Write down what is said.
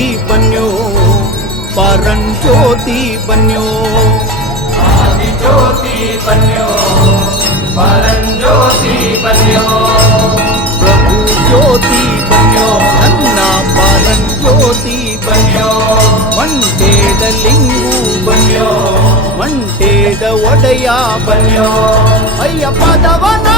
ಜ್ಯೋತಿ ಬನ್ಯೋ ಪರಂಜ್ಯೋತಿ ಬನ್ಯೋ ಜ್ಯೋತಿ ಬನ್ಯೋ ಪರಂಜ್ಯೋತಿ ಬನ್ಯೋ ಪ್ರಭು ಜ್ಯೋತಿ ಬನ್ಯೋ ನನ್ನ ಪರಂಜ್ಯೋತಿ ಬನ್ಯೋ ಮಂಟೇದ ಲಿಂಗು ಬನ್ಯೋ ಮಂಟೇದ ಒಡೆಯ ಬನ್ಯೋ ಅಯ್ಯಪ್ಪದವನ